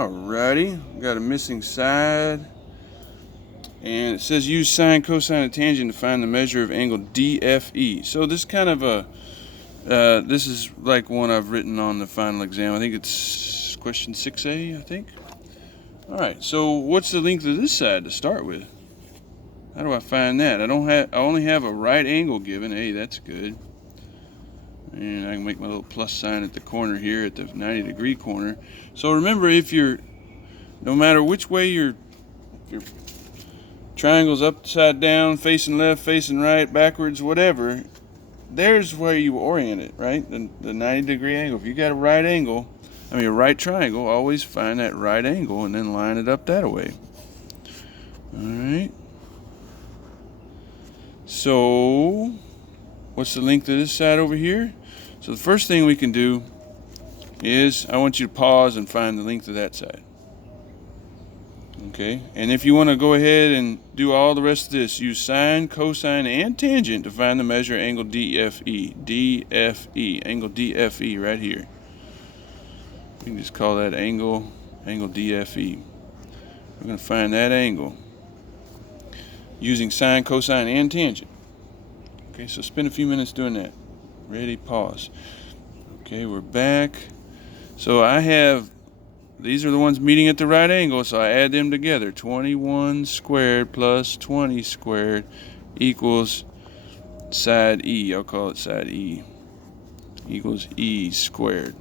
Alrighty, got a missing side. And it says use sine, cosine, and tangent to find the measure of angle DFE. So this kind of this is like one I've written on the final exam. I think it's question 6A, I think. Alright, so what's the length of this side to start with? How do I find that? I only have a right angle given. Hey, that's good. And I can make my little plus sign at the corner here, at the 90-degree corner. So remember, no matter which way your triangle's upside down, facing left, facing right, backwards, whatever, there's where you orient it, right? The 90-degree angle. If you got a right triangle, always find that right angle and then line it up that way. Alright. So, what's the length of this side over here? So the first thing we can do is I want you to pause and find the length of that side. Okay, and if you want to go ahead and do all the rest of this, use sine, cosine, and tangent to find the measure of angle DFE. DFE, angle DFE right here. We can just call that angle DFE. We're going to find that angle using sine, cosine, and tangent. Okay, so spend a few minutes doing that. Ready, pause. Okay, we're back. So these are the ones meeting at the right angle, so I add them together. 21 squared plus 20 squared equals side E. I'll call it side E. Equals E squared.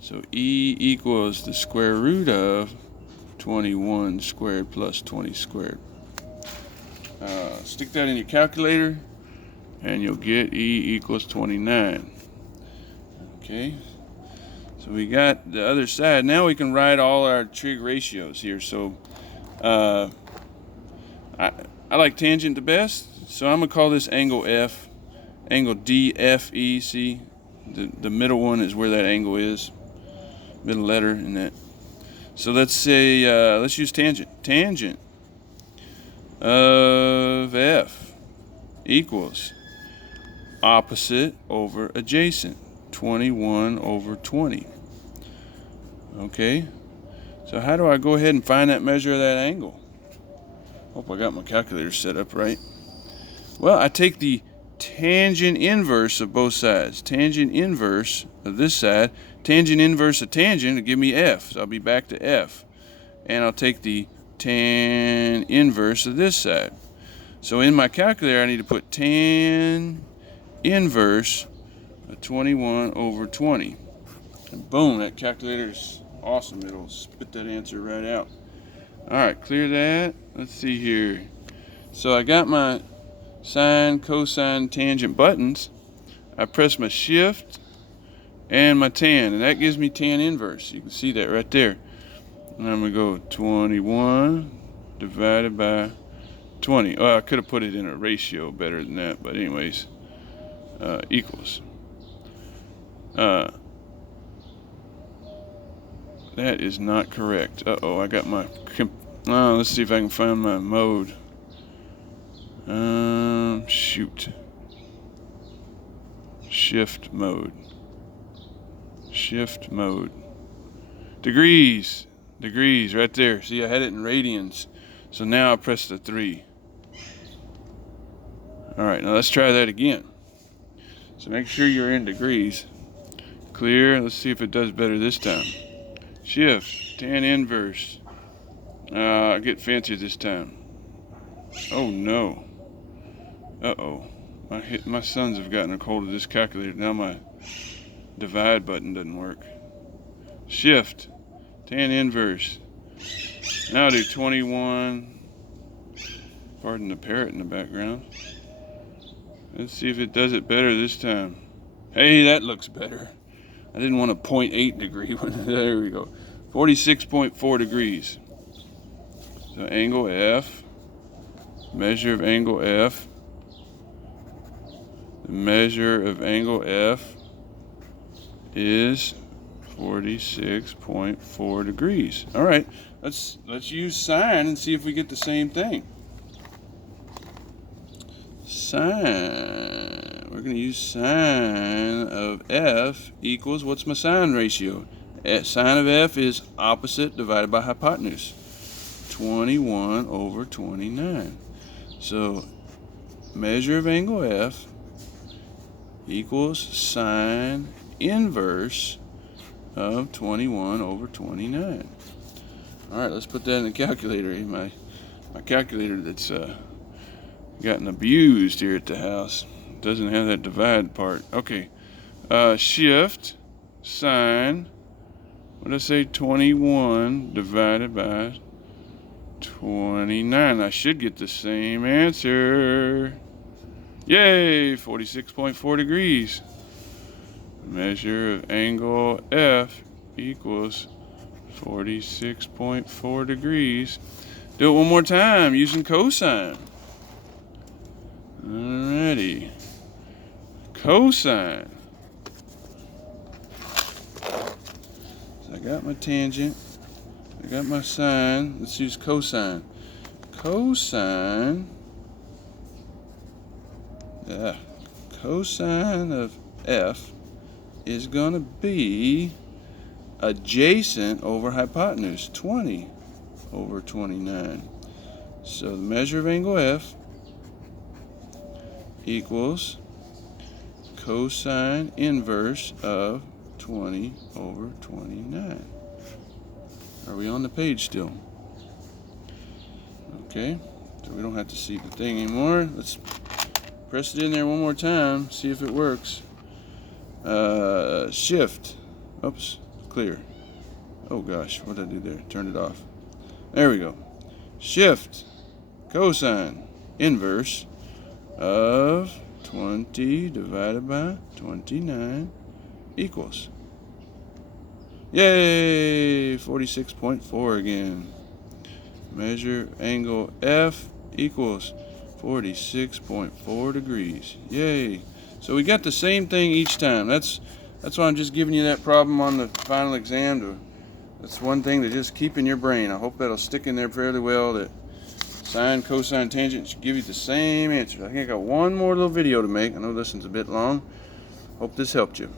So E equals the square root of 21 squared plus 20 squared. Stick that in your calculator, and you'll get E equals 29. Okay. So we got the other side. Now we can write all our trig ratios here. So I like tangent the best, so I'm going to call this angle F, angle DFE. See, the middle one is where that angle is, middle letter in that. So let's say, let's use tangent. Tangent of F equals opposite over adjacent. 21 over 20. Okay, so how do I go ahead and find that measure of that angle? Hope I got my calculator set up right. Well, I take the tangent inverse of both sides. Tangent inverse of this side, tangent inverse of tangent will give me F. So I'll be back to F. And I'll take the tan inverse of this side. So in my calculator, I need to put tan inverse 21 over 20. And boom, that calculator is awesome. It'll spit that answer right out. Alright, clear that. Let's see here. So I got my sine, cosine, tangent buttons. I press my shift and my tan, and that gives me tan inverse. You can see that right there. And I'm going to go 21 divided by 20. Oh, I could have put it in a ratio better than that, but anyways, equals. That is not correct. I got my let's see if I can find my mode. Shoot. Shift mode. Degrees right there. See, I had it in radians, so now I press the 3. Alright, now let's try that again. So make sure you're in degrees. Clear. Let's see if it does better this time. Shift, tan inverse. I get fancier this time. Oh no. My sons have gotten a hold of this calculator. Now my divide button doesn't work. Shift, tan inverse. Now I'll do 21. Pardon the parrot in the background. Let's see if it does it better this time. Hey, that looks better. I didn't want a 0.8 degree one. There we go. 46.4 degrees. So angle F, measure of angle F. The measure of angle F is 46.4 degrees. All right, let's use sine and see if we get the same thing. Sine. We're going to use sine of F equals, what's my sine ratio? Sine of f is opposite divided by hypotenuse. 21 over 29. So measure of angle f equals sine inverse of 21 over 29. All right, let's put that in the calculator. My calculator that's gotten abused here at the house doesn't have that divide part. Okay, shift sine, what did I say, 21 divided by 29. I should get the same answer. Yay, 46.4 degrees. Measure of angle F equals 46.4 degrees. Do it one more time using cosine. Alrighty. Cosine. So I got my tangent. I got my sine. Let's use cosine. Cosine. Yeah. Cosine of F is going to be adjacent over hypotenuse, 20 over 29. So the measure of angle F equals cosine inverse of 20 over 29. Are we on the page still? Okay, so we don't have to see the thing anymore. Let's press it in there one more time, see if it works. Shift. Oops, clear. Oh gosh, what did I do there? Turned it off. There we go. Shift cosine inverse of 20 divided by 29 equals. Yay! 46.4 again. Measure angle F equals 46.4 degrees. Yay! So we got the same thing each time. That's why I'm just giving you that problem on the final exam. That's one thing to just keep in your brain. I hope that'll stick in there fairly well, that sine, cosine, tangent should give you the same answer. I think I got one more little video to make. I know this one's a bit long. Hope this helped you.